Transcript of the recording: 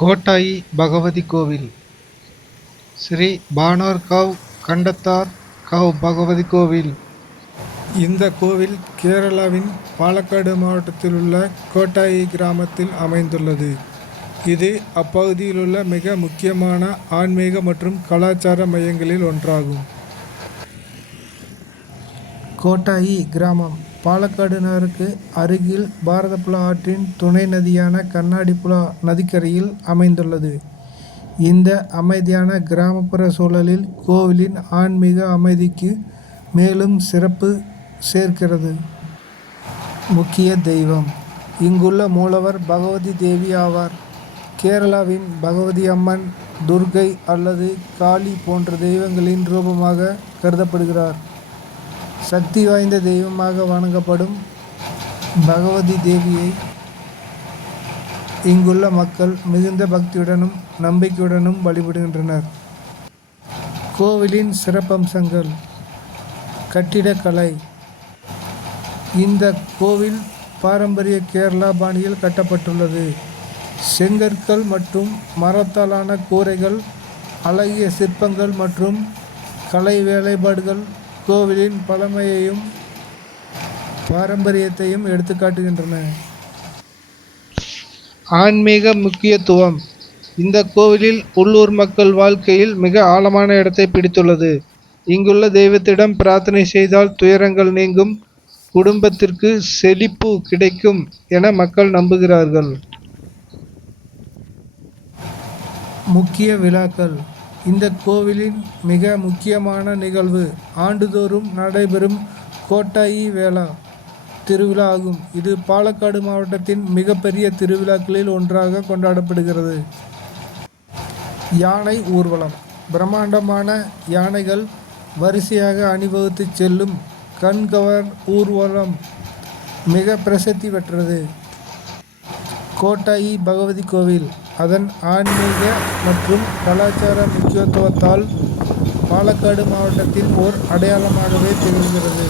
கோட்டாயி பகவதி கோவில் ஸ்ரீ பானர்காவ் கண்டத்தார் காவ் பகவதி கோவில். இந்த கோவில் கேரளாவின் பாலக்காடு மாவட்டத்தில் உள்ள கோட்டாயி கிராமத்தில் அமைந்துள்ளது. இது அப்பகுதியிலுள்ள மிக முக்கியமான ஆன்மீக மற்றும் கலாச்சார மையங்களில் ஒன்றாகும். கோட்டாயி கிராமம் பாலக்காடு நகருக்கு அருகில் பாரதப்புழா ஆற்றின் துணை நதியான கண்ணாடிப்புழா நதிக்கரையில் அமைந்துள்ளது. இந்த அமைதியான கிராமப்புற சூழலில் கோவிலின் ஆன்மீக அமைதிக்கு மேலும் சிறப்பு சேர்க்கிறது. முக்கிய தெய்வம் இங்குள்ள மூலவர் பகவதி தேவி ஆவார். கேரளாவின் பகவதி அம்மன், துர்க்கை அல்லது காளி போன்ற தெய்வங்களின் ரூபமாக கருதப்படுகிறார். சக்தி வாய்ந்த தெய்வமாக வணங்கப்படும் பகவதி தேவியை இங்குள்ள மக்கள் மிகுந்த பக்தியுடனும் நம்பிக்கையுடனும் வழிபடுகின்றனர். கோவிலின் சிறப்பம்சங்கள். கட்டிடக்கலை. இந்த கோவில் பாரம்பரிய கேரளா பாணியில் கட்டப்பட்டுள்ளது. செங்கற்கள் மற்றும் மரத்தாலான கூரைகள், அழகிய சிற்பங்கள் மற்றும் கலை வேலைப்பாடுகள் கோவிலின் பழமையையும் பாரம்பரியத்தையும் எடுத்துக்காட்டுகின்றன. ஆன்மீக முக்கியத்துவம். இந்த கோவிலில் உள்ளூர் மக்கள் வாழ்க்கையில் மிக ஆழமான இடத்தை பிடித்துள்ளது. இங்குள்ள தெய்வத்திடம் பிரார்த்தனை செய்தால் துயரங்கள் நீங்கும், குடும்பத்திற்கு செழிப்பு கிடைக்கும் என மக்கள் நம்புகிறார்கள். முக்கிய விழாக்கள். இந்த கோவிலின் மிக முக்கியமான நிகழ்வு ஆண்டுதோறும் நடைபெறும் கோட்டாயி வேளா திருவிழா ஆகும். இது பாலக்காடு மாவட்டத்தின் மிகப்பெரிய திருவிழாக்களில் ஒன்றாக கொண்டாடப்படுகிறது. யானை ஊர்வலம். பிரம்மாண்டமான யானைகள் வரிசையாக அணிவகுத்து செல்லும் கண்கவர் ஊர்வலம் மிக பிரசித்தி பெற்றது. கோட்டாயி பகவதி கோவில் அதன் ஆன்மீக மற்றும் கலாச்சார முக்கியத்துவத்தால் பாலக்காடு மாவட்டத்தின் ஓர் அடையாளமாகவே திகழ்கிறது.